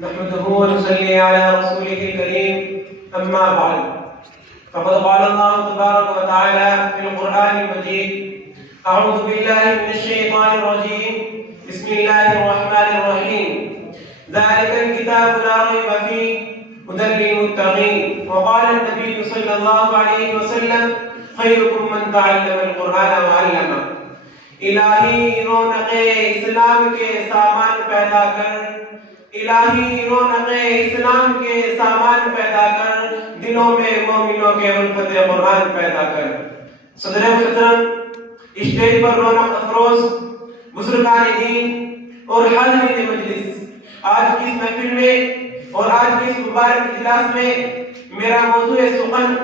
نحمده ونصلي على رسوله الكريم أما بعد فقد قال الله تبارك وتعالى في القرآن المجيد أعوذ بالله من الشيطان الرجيم بسم الله الرحمن الرحيم ذلك الكتاب لا ريب فيه هدى للمتقين وقال النبي صلى الله عليه وسلم خيركم من تعلم القرآن وعلمه الہی رونق اسلام کے سامان پیدا کر الہی رونق اسلام کے سامان پیدا کر دلوں میں مومنوں کے الفت قرآن پیدا کر۔ صدر محترم، اسٹیج پر رونق افروز بزرگان دین اور حاضرین مجلس، آج کی اس محفل میں اور آج کی اس مبارک اجلاس میں میرا موضوع سخن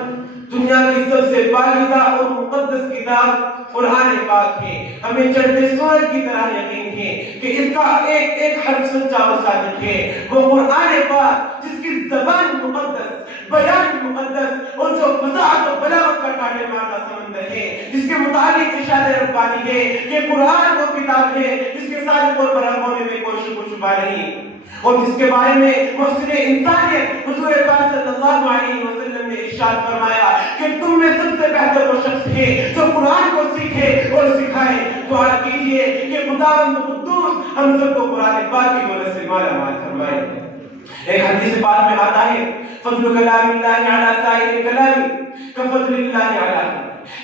دنیا کی سب سے پاکیزہ اور مقدس کتاب قرآن پاک ہے۔ ہمیں چڑھتے سورج کی طرح یقین ہے کہ اس کا ایک ایک حرف سچا و صادق ہے۔ وہ قرآن پاک جس کی زبان مقدس، بیان مقدس اور جو فصاحت و بلاغت کا کانٹے مارتا سمندر ہے، جس کے متعلق ارشاد ربانی ہے کہ قرآن وہ کتاب ہے جس کے صادق اور برحق ہونے میں کوئی شک و شبہ نہیں، اور جس کے بارے میں محسن انسانیت حضور پاک صلی اللہ علیہ وسلم نے ارشاد فرمایا کہ تم میں سب سے بہتر وہ شخص ہے جو قرآن کو سیکھے اور سکھائے۔ دعا کیجئے کہ خداوند قدوس ہم سب کو قرآن پاک کی دولت سے مالا مال فرمائے۔ ایک حدیث پاک میں آتا ہے فضل کلام اللہ علی سائر کلام کفضل اللہ علی،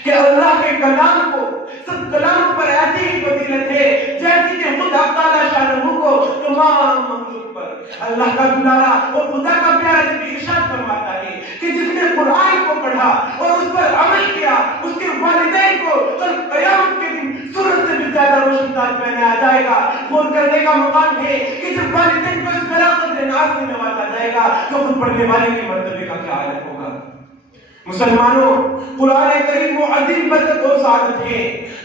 کہ اللہ کے کلام کو سب کلام پر ایسی ہی فضیلت ہے جیسی کہ خود حق تعالی شانہ کو تمام مخلوق پر۔ اللہ کا دلارا اور خدا کا پیارا نبی ارشاد فرماتا ہے کہ جس نے قرآن کو پڑھا اور اس پر عمل کیا، اس کے والدین کو کل قیامت کے دن سورج سے بھی زیادہ روشن تاج پہنایا جائے گا۔ غور کرنے کا مقام ہے کہ جب والدین کو اس بلا قدر ناز سے نوازا جائے گا تو خود پڑھنے والے کے مرتبے کا کیا حالت ہوگا۔ مسلمانوں، قرآن کریم وہ عظیم برکت اور سعادت ہے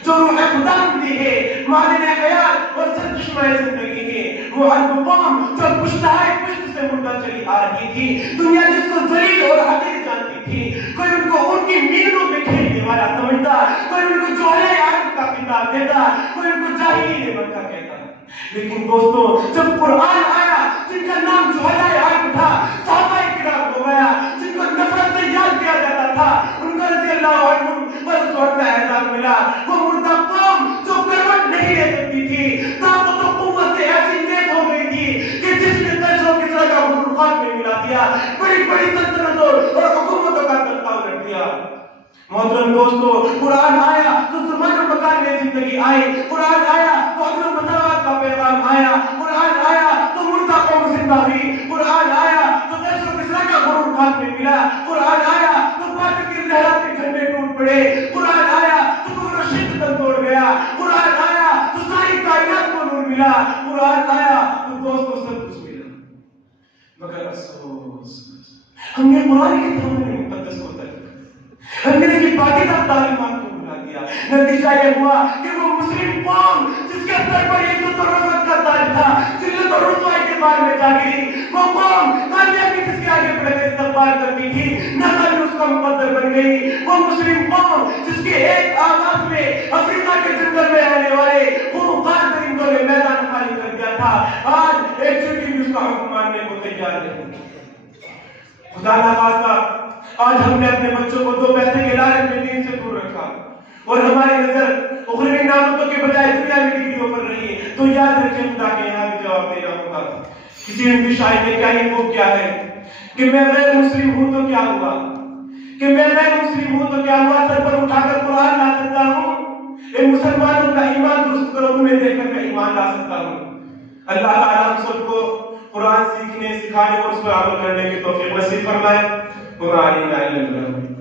جو روح خدا دی ہے، معدن حیات اور سرچشمہ زندگی ہے۔ وہ قوم جو پشت سے مردہ چلی آ رہی تھی، دنیا جس کو ذلیل اور حقیر جانتی تھی، کوئی ان کو ان کی میلوں میں کھیلنے والا سمجھتا، کوئی ان کو جوہر عالم کا خطاب دیتا، کوئی ان کو جاہلی مکہ کہتا۔ لیکن دوستو، جب قرآن آیا جن کا نام جوہر عالم تھا، صحابہ کرام ہو گیا، جن کو نفرت سے یاد کیا جاتا تھا، ان کو رضی اللہ عنہ پر اس وقت اعزاز ملا۔ وہ مردہ قوم جو کروٹ نہیں لے سکتی تھی، طاقت و قوت سے ایسی نیک ہو گئی تھی کہ جس نے تجربہ کس طرح کا مخلوقات میں ملا دیا، بڑی بڑی سلطنتوں اور حکومتوں کا تختہ الٹ دیا۔ محترم دوستو، قرآن آیا تو زمان و مکان میں زندگی آئی، قرآن آیا تو عدل و مساوات کا پیغام آیا، قرآن آیا تو مردہ قوم زندہ ہوئی، قرآن آیا تو کیسر و کسرا کا غرور خاک میں ملا، قرآن آیا تو باطل کی لہراتے جھنڈے ٹوٹ پڑے، قرآن آیا تو کفر و شرک تن توڑ گیا، قرآن آیا تو ساری کائنات کو نور ملا، قرآن آیا تو دوستو سب کچھ ملا۔ مگر افسوس، ہم نے قرآن کے تھامنے مقدس کو ترک، ہم نے اس کی باقیدہ تعلیمات کو بھلا دیا۔ نتیجہ یہ ہوا کہ وہ مسلم قوم جس کے سر پر یہ عزت و رحمت کا تاج تھا، ذلت و رسوائی کے بار میں جا گری۔ وہ قوم کامیابی جس کے آگے بڑھ کے استقبال کرتی تھی، نسل اس کا مقدر بن گئی۔ وہ مسلم قوم جس کے ایک آغاز میں افریقہ کے جنگل میں رہنے والے خونخوار درندوں نے میدان خالی کر دیا تھا، آج ایک چٹی بھی اس کا حکم ماننے کو تیار نہیں۔ خدا نخواستہ آج ہم نے اپنے بچوں کو دو پیسے کے لالچ میں دین سے دور رکھا اور ہماری نظر اخروی نعمتوں کے بجائے دنیاوی ڈگریوں پر رہی ہے، تو یاد رکھیں خدا کے یہاں بھی جواب دینا ہوگا۔ کسی ہندی شاعر نے کیا ہی خوب کیا ہے کہ میں غیر مسلم ہوں تو کیا ہوا، کہ میں غیر مسلم ہوں تو کیا ہوا، سر پر اٹھا کر قرآن لا سکتا ہوں، اے مسلمانوں کا ایمان درست کرو، تمہیں دیکھ کر میں ایمان لا سکتا ہوں۔ اللہ تعالیٰ ہم سب کو قرآن سیکھنے، سکھانے اور اس پر عمل کرنے کی توفیق نصیب فرمائے۔ قرآن